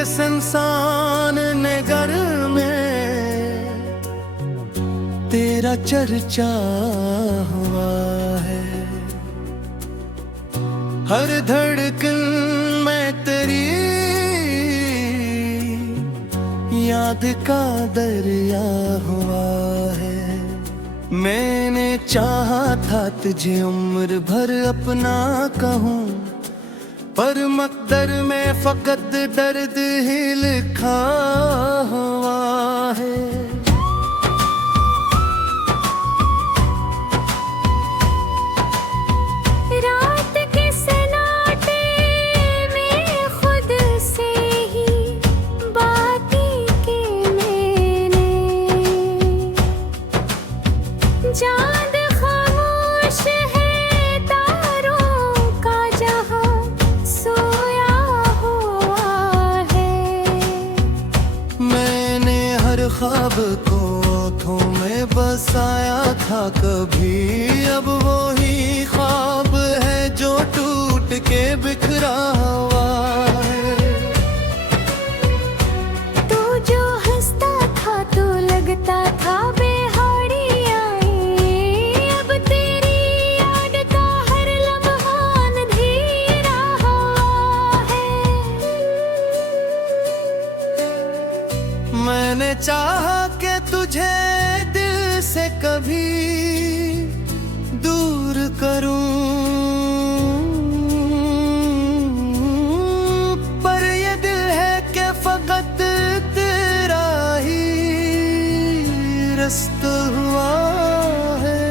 किस इंसान ने घर में तेरा चर्चा हुआ है। हर धड़कन में तेरी याद का दरिया हुआ है। मैंने चाहा था तुझे उम्र भर अपना कहूँ, पर मकदर में फकत दर्द ही लिखा हुआ है। रात के सन्नाटे में खुद से ही बातें की मैंने, चांद खामोश है तारों का जहां सोया हुआ है। मैंने हर ख्वाब को आँखों में बसाया था कभी, अब वो ही ख्वाब है जो टूट के बिखरा हुआ है। तू जो हंसता था तो लगता था बेहाड़ी आई, अब तेरी याद का हर लम्हा अंधेरा हुआ है। मैंने चाहा कि तुझे दिल से कभी दूर करूं, पर ये दिल है कि फकत तेरा ही रास्ता हुआ है।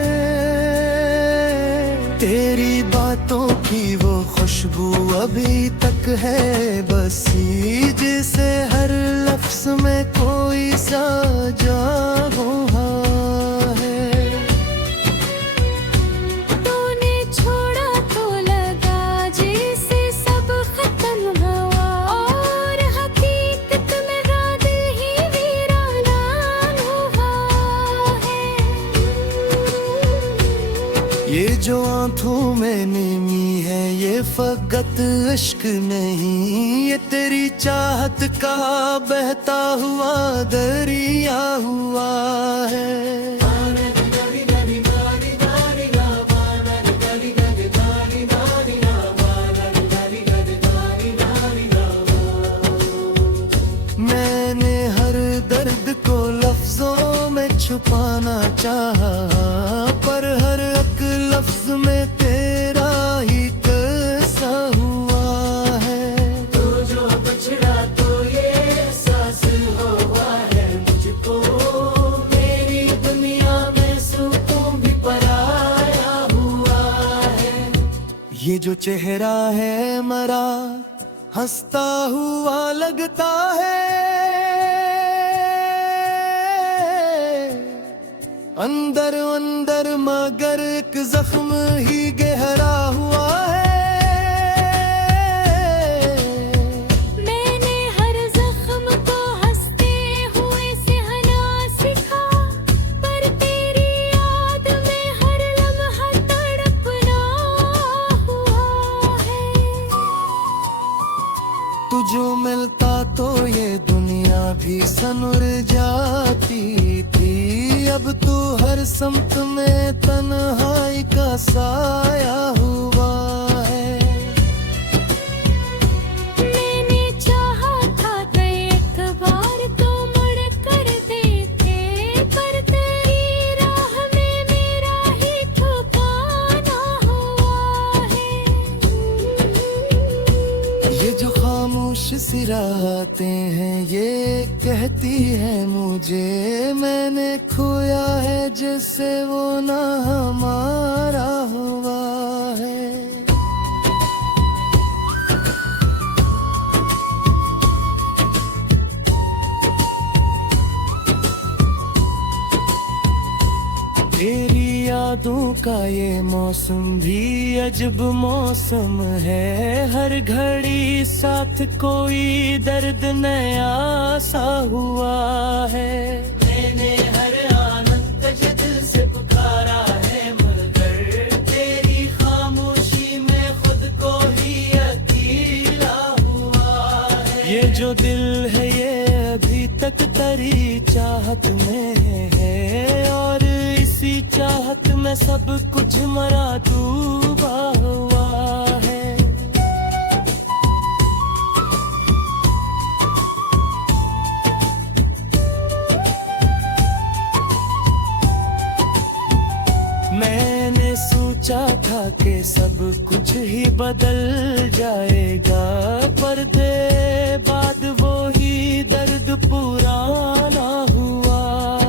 तेरी बातों की वो खुशबू अभी तक है बसी, जिसे हर लफ्ज में कोई सा जागो है। तूने छोड़ा तो लगा जैसे सब खत्म हुआ, और हकीकत में रात ही वीराना हुआ है। ये जो आंखों में नीमी है ये फकत इश्क नहीं, ये तेरी चाहत का बहता हुआ दरिया हुआ है। मैंने हर दर्द को लफ्जों में छुपाना चाहा, पर हर एक लफ्ज में तेरा ही किस्सा हुआ है। तो जो बछड़ा तो ये एहसास हुआ है मुझको, मेरी दुनिया में सुकून भी पराया हुआ है। ये जो चेहरा है मरा हंसता हुआ लगता है, अंदर अंदर मगर एक जख्म ही गहरा हुआ है। मैंने हर जख्म को हंसते हुए सहना सीखा, पर तेरी याद में हर लम्हा तड़पना हुआ है। तुझो मिलता तो ये दुनिया भी सनुर जाती थी, अब तू हर समत में तन्हाई का साया हुआ है। मैंने चाहा था कि एक बार तो मुड़ कर देखे, पर तेरी राह में मेरा ही ठिकाना हुआ है। ये जो खामोश सिराते हैं ये कहती है मुझे, मैंने खोया है जिससे वो ना हमारा हुआ है। तेरी यादों का ये मौसम भी अजब मौसम है, हर घड़ी साथ कोई दर्द नया सा हुआ है। मैंने हर आनंद जिद से पुकारा है, मगर तेरी खामोशी में खुद को ही अकेला हुआ है। ये जो दिल में सब कुछ मरा डूबा हुआ है। मैंने सोचा था कि सब कुछ ही बदल जाएगा, पर दे बाद वो ही दर्द पुराना हुआ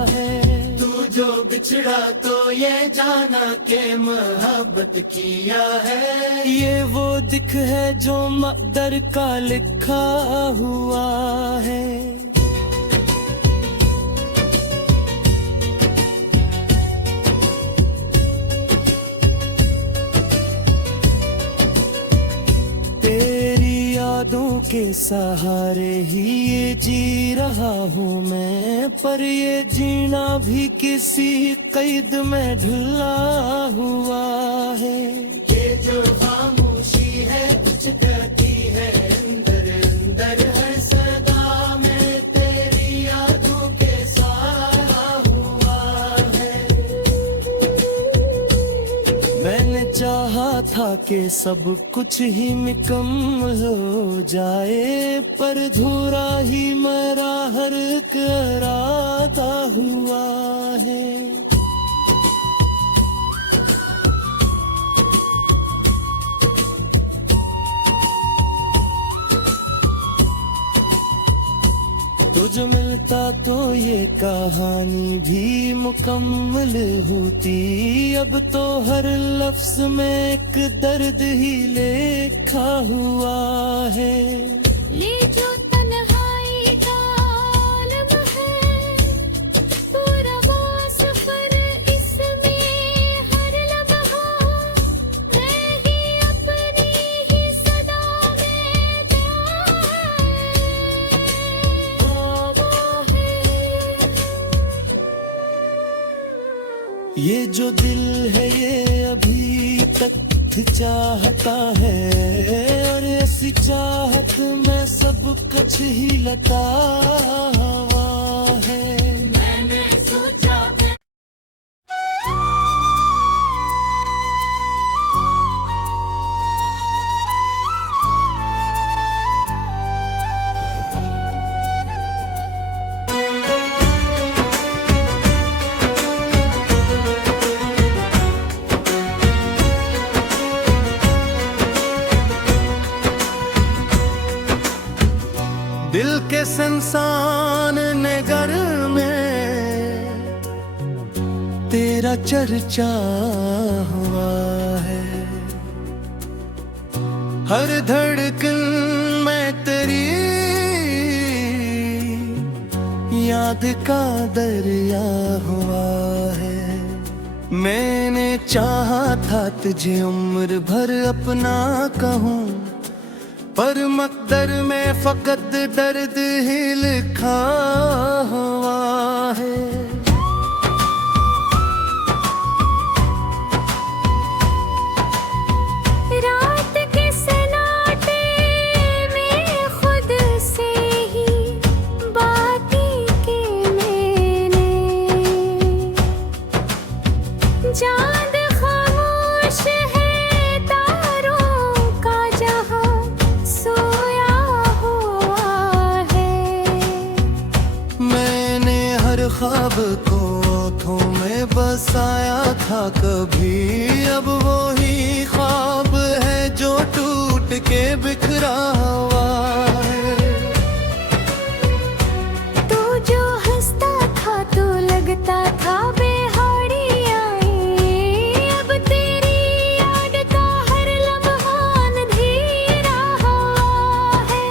है। तू जो बिछड़ा तो ये जाना के मोहब्बत किया है, ये वो दिख है जो मकदर का लिखा हुआ है। यादों के सहारे ही ये जी रहा हूँ मैं, पर ये जीना भी किसी कैद में ढला हुआ है। ये जो खामोशी है कुछ कहती है अंदर अंदर, हर सदा में तेरी यादों के साया हुआ है। मैंने चाहा था कि सब कुछ ही मुकम्मल हो जाए, पर धूरा ही मेरा हर एक इरादा हुआ है। तुझ मिलता तो ये कहानी भी मुकम्मल होती, अब तो हर लफ्ज में एक दर्द ही लिखा हुआ है। ये जो तन्हाई का आलम है, पूरा वो सफर इसमें हर लम्हा मैं ही अपनी ही सदा में प्यार है। ये जो दिल है ये अभी तक चाहता है, और ऐसी चाहत में सब कुछ ही लता हुआ है। मैंने सोचा दिल के संसान नगर में तेरा चर्चा हुआ है। हर धड़कन में तेरी याद का दरिया हुआ है। मैंने चाहा था तुझे उम्र भर अपना कहूँ, पर मकदर में फकत दर्द ही लिखा हुआ है। रात के सन्नाटे में खुद से ही बातें की मैंने, चांद खामोश है तारों का जहां सोया हुआ है। मैंने हर ख्वाब को आँखों में बसाया था कभी, अब वो ही ख्वाब है जो टूट के बिखरा हुआ है। तू जो हंसता था तो लगता था बेहाड़ी आई, अब तेरी याद का हर लम्हा अंधेरा हुआ है।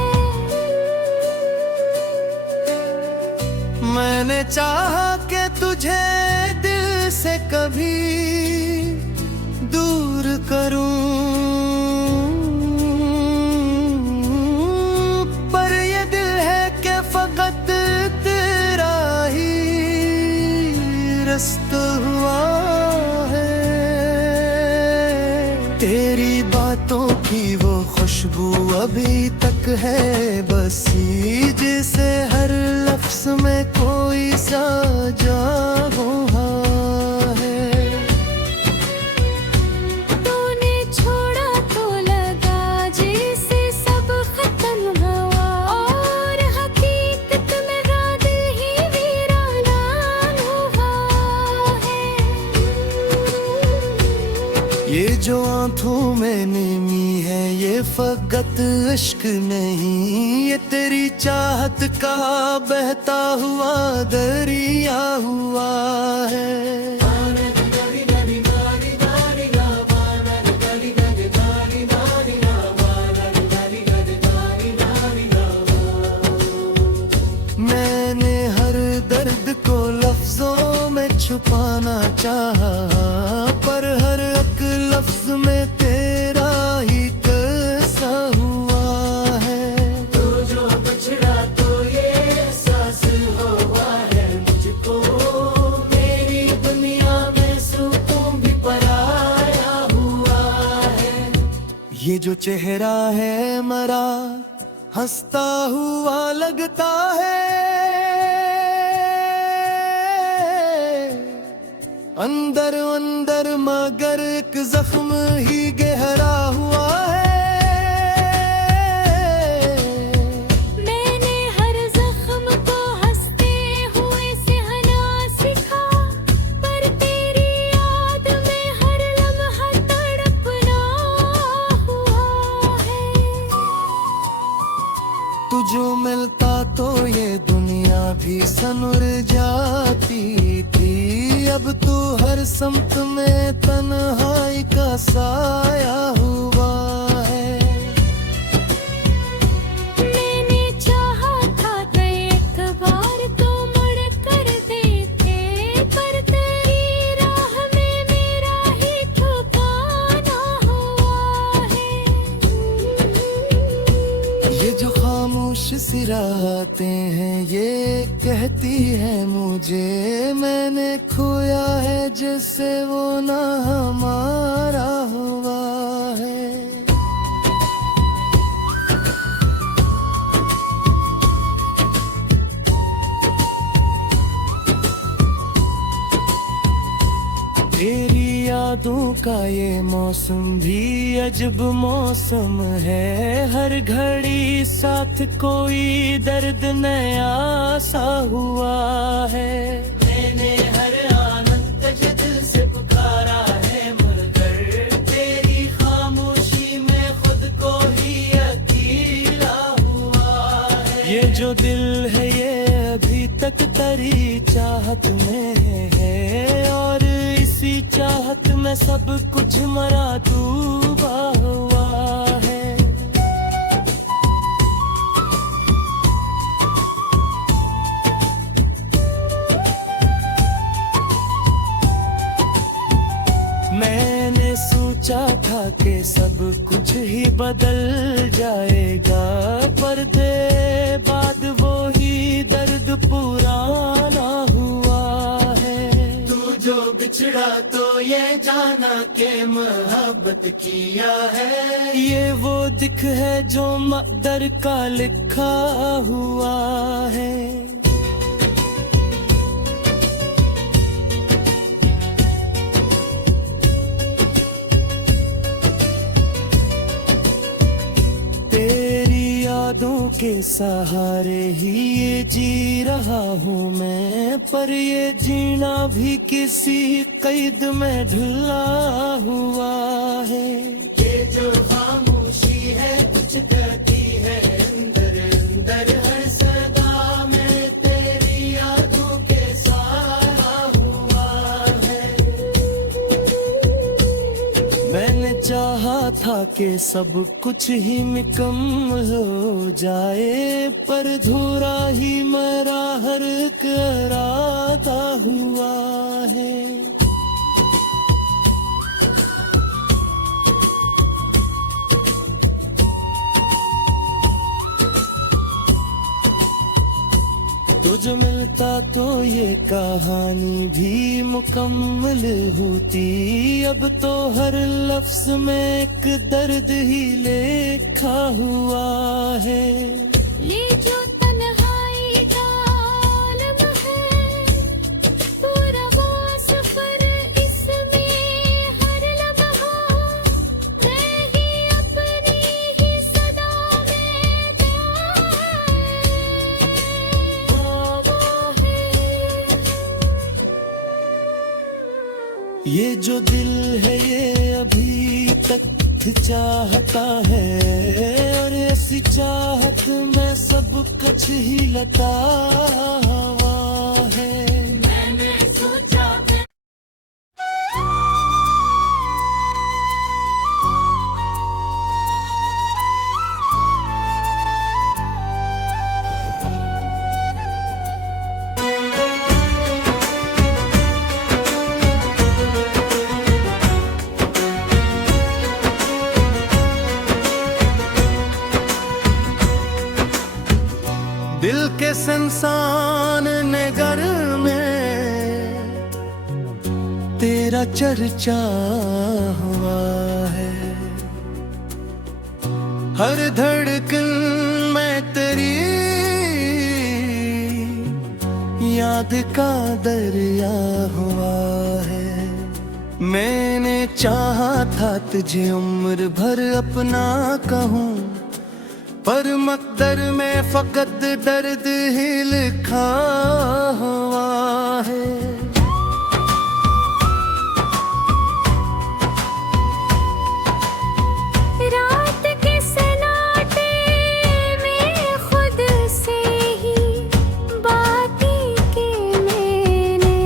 मैंने चाहा कि तुझे दिल से कभी दूर करूं, पर ये दिल है कि फकत तेरा ही रास्ता हुआ है। तेरी बातों की वो खुशबू अभी तक है बसी, जैसे हर लफ्ज में कोई सा जागो है। ये जो आंखों में नेमी है ये फकत इश्क नहीं, ये तेरी चाहत का बहता हुआ दरिया हुआ है। मैंने हर दर्द को लफ्जों में छुपाना चाहा, पर हर एक लफ्ज में तेरा ही कैसा हुआ है। तू जो बिछड़ा तो ये एहसास हुआ है मुझको, मेरी दुनिया में सुकून भी पराया हुआ है। ये जो चेहरा है मरा हंसता हुआ लगता है, अंदर अंदर मगर एक जख्म ही गहरा हुआ है। मैंने हर जख्म को हंसते हुए सहना सीखा, पर तेरी याद में हर लम्हा तड़पना हुआ है। तुझो मिलता तो ये दुनिया भी सनुर जाती थी, अब तू हर समत में तन्हाई का साया हुआ है। मैंने चाहा था कि एक बार तो मुड़ कर देखे, पर तेरी राह में मेरा ही ठिकाना हुआ है। ये जो खामोश सिराते हैं ये कहती है मुझे, मैंने खोया है जैसे वो ना हमारा हुआ है। तेरी यादों का ये मौसम भी अजब मौसम है, हर घड़ी साथ कोई दर्द नया सा हुआ है। मैंने हर आनंद तजद से पुकारा है, मगर तेरी खामोशी में खुद को ही अकेला हुआ है। ये जो दिल है ये अभी तक तेरी चाहत में है, और इसी चाहत में सब कुछ मरा डूबा हुआ है। मैंने सोचा था कि सब कुछ ही बदल जाएगा, पर दे बाद वो ही दर्द पुराना हुआ है। तू जो बिछड़ा तो ये जाना के मोहब्बत किया है, ये वो दिख है जो मकदर का लिखा हुआ है। यादों के सहारे ही ये जी रहा हूँ मैं, पर ये जीना भी किसी कैद में ढला हुआ है। ये जो खामोशी है कुछ कहती है अंदर अंदर, हर सदा में तेरी यादों के साया हुआ है। मैंने चाहा था कि सब कुछ ही मुकम्मल हो जाए, पर धूरा ही मेरा हर एक इरादा हुआ है। तुझ मिलता तो ये कहानी भी मुकम्मल होती, अब तो हर लफ्ज में एक दर्द ही लिखा हुआ है। ये जो तन्हाई का आलम है, पूरा वो सफर इसमें हर लम्हा मैं ही अपनी ही सदा में वो है। ये जो दिल है ये अभी तक चाहता है, और ऐसी चाहत में सब कुछ ही लता हुआ है। मैंने सोचा दिल के संसान नगर में तेरा चर्चा हुआ है। हर धड़कन में तेरी याद का दरिया हुआ है। मैंने चाहा था तुझे उम्र भर अपना कहूँ, पर मकदर में फकत दर्द ही लिखा हुआ है। रात के सन्नाटे में खुद से ही बातें की मैंने,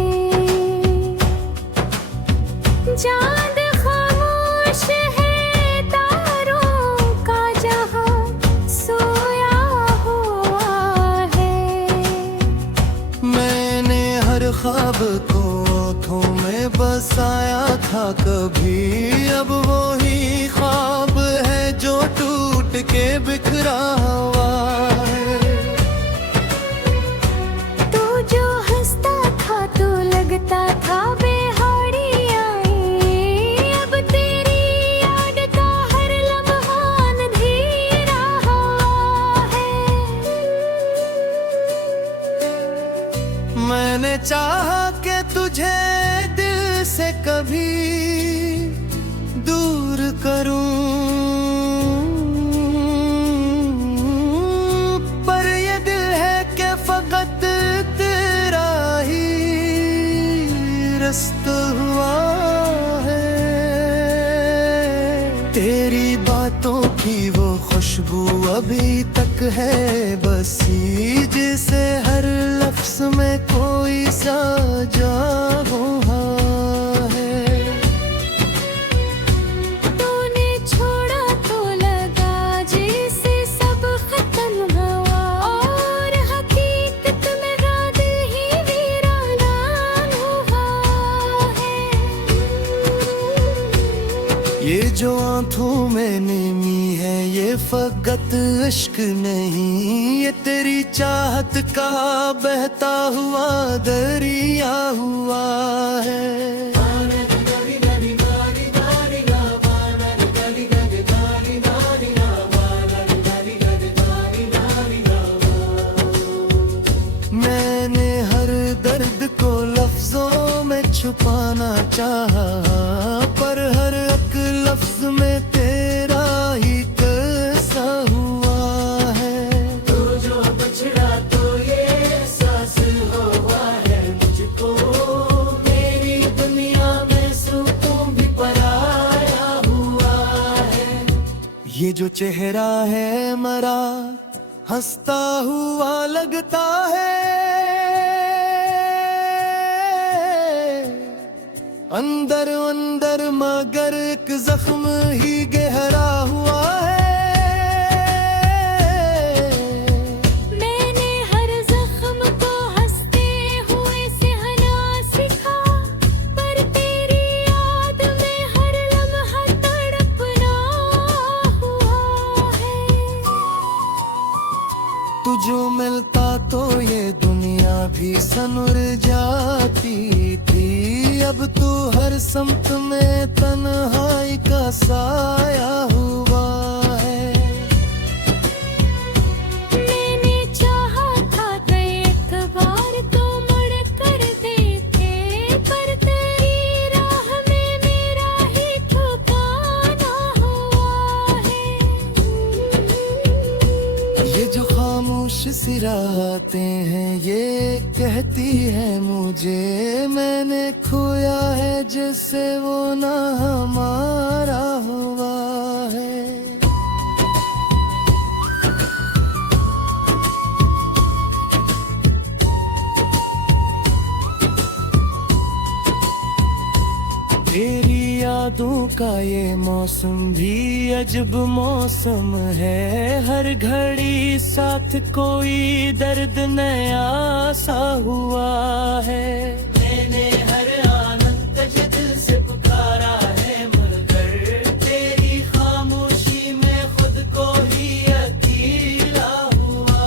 चांद खामोश है तारों का जहां सोया हुआ है। मैंने हर ख्वाब को आँखों में बसाया था कभी, अब वो ही ख्वाब है जो टूट के बिखरा हुआ है। तू जो हंसता था तो लगता था बेहाड़ियाँ, अब तेरी याद का हर लम्हा अंधेरा हुआ है। मैंने चाहा कि तुझे दिल से कभी दूर करूं, पर ये दिल है कि फकत तेरा ही रास्ता हुआ है। तेरी बातों की वो खुशबू अभी तक है बसी, जिसे हर लफ्ज में कोई सा जादू है। तूने छोड़ा तो लगा जैसे सब खत्म हुआ, और हकीकत में रात ही वीराना हुआ है। ये जो आंखों में नमी है ये फकत इश्क नहीं, ये तेरी चाहत का बहता हुआ दरिया हुआ है। मैंने हर दर्द को लफ्जों में छुपाना चाहा, पर हर एक लफ्ज में तेरा ही कैसा हुआ है। तू जो बछड़ा तो ये एहसास हुआ है मुझको, मेरी दुनिया में सुकून भी पराया हुआ है। ये जो चेहरा है मरा हंसता हुआ लगता है, अंदर अंदर मगर एक जख्म ही गहरा हुआ है। मैंने हर जख्म को हंसते हुए सहना सीखा, पर तेरी याद में हर लम्हा तड़पना हुआ है। तुझो मिलता तो ये दुनिया भी सनुर जाती थी, अब तू हर समत में तन्हाई का साया हुआ है। मैंने चाहा था कि एक बार तो मुड़ कर देखे, पर तेरी राह में मेरा ही ठिकाना हुआ है। ये जो खामोश सिराते हैं ये कहती है मुझे, मैंने खोया है जैसे वो ना हमारा हुआ है। तेरी यादों का ये मौसम भी अजब मौसम है, हर घड़ी साथ कोई दर्द नया सा हुआ है। मैंने हर आनंद तुझे दिल से पुकारा है, मगर तेरी खामोशी में खुद को ही अकेला हुआ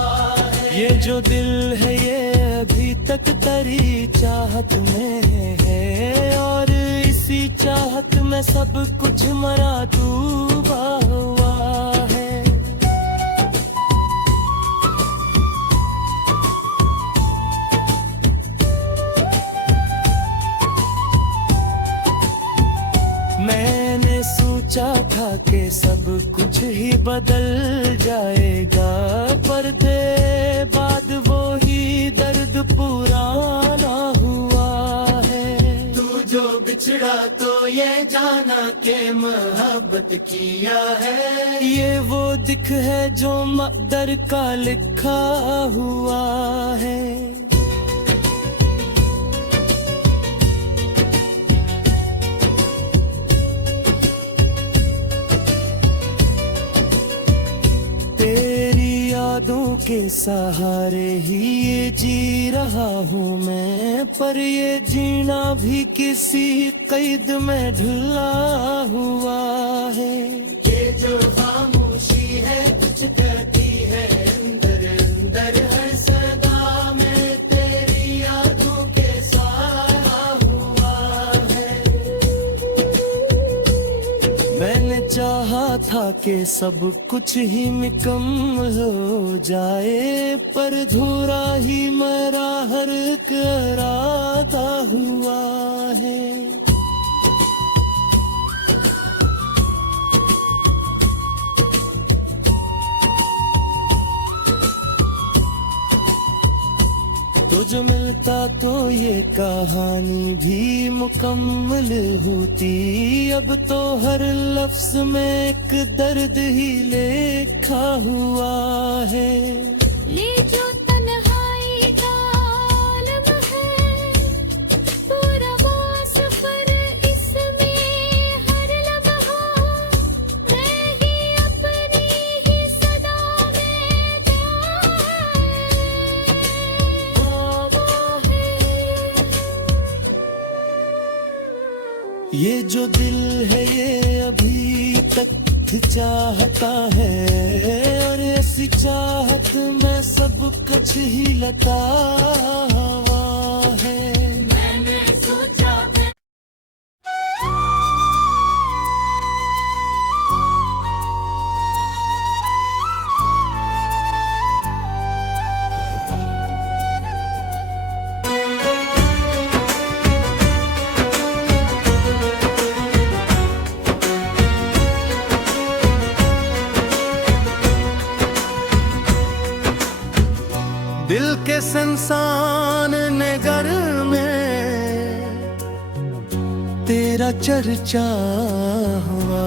है। ये जो दिल है ये अभी तक तेरी चाहत में है, और इसी चाहत में सब कुछ मरा डूबा हुआ है। मैंने सोचा था कि सब कुछ ही बदल जाएगा, पर दे बाद वो ही दर्द पुराना हुआ है। तू जो बिछड़ा तो ये जाना के मोहब्बत किया है, ये वो दिख है जो मकदर का लिखा हुआ है। यादों के सहारे ही ये जी रहा हूँ मैं, पर ये जीना भी किसी कैद में ढला हुआ है। ये जो खामोशी है कुछ कहती है अंदर अंदर, हर सदा में तेरी यादों के साया हुआ है। मैंने चाहा था कि सब कुछ ही मुकम्मल हो जाए, पर धूरा ही मेरा हर एक इरादा हुआ है। तुझ मिलता तो ये कहानी भी मुकम्मल होती, अब तो हर लफ्ज में एक दर्द ही लिखा हुआ है। ये जो तन्हाई का आलम है, पूरा वो सफर इसमें हर लम्हा मैं ही अपनी ही सदा में ये जो दिल है ये अभी तक चाहता है, और ऐसी चाहत में सब कुछ ही लता हुआ है। मैंने सोचा दिल के संसान नगर में तेरा चर्चा हुआ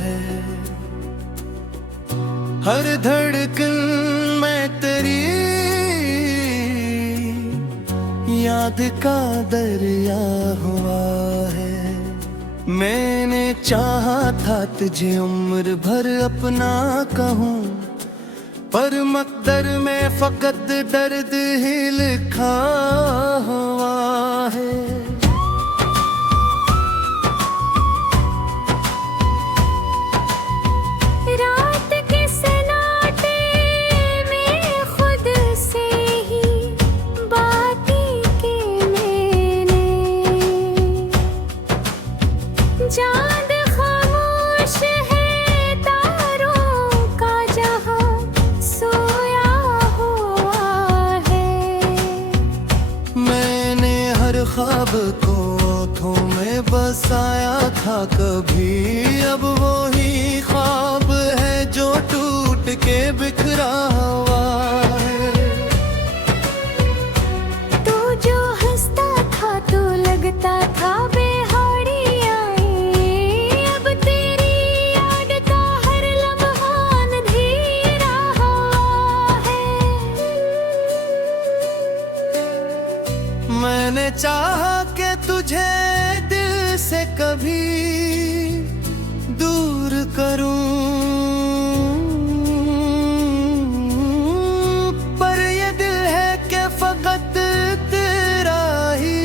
है, हर धड़कन में तेरी याद का दरिया हुआ है। मैंने चाहा था तुझे उम्र भर अपना कहूँ, पर मकदर में फकत दर्द ही लिखा हुआ है। रात के सन्नाटे में खुद से ही बातें की मैंने, चांद खामोश है तारों का जहां सोया हुआ है। मैंने हर ख्वाब को ओठों में बसाया था कभी, अब वो ही ख्वाब है जो टूट के बिखरा हुआ है। तू कभी दूर करूं, पर ये दिल है कि फकत तेरा ही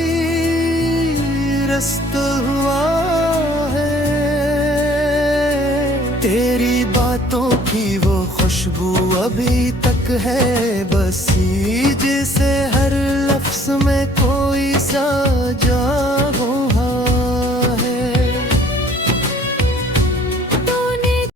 रास्ता हुआ है। तेरी बातों की वो खुशबू अभी तक है बसी, जैसे हर लफ्ज में कोई सा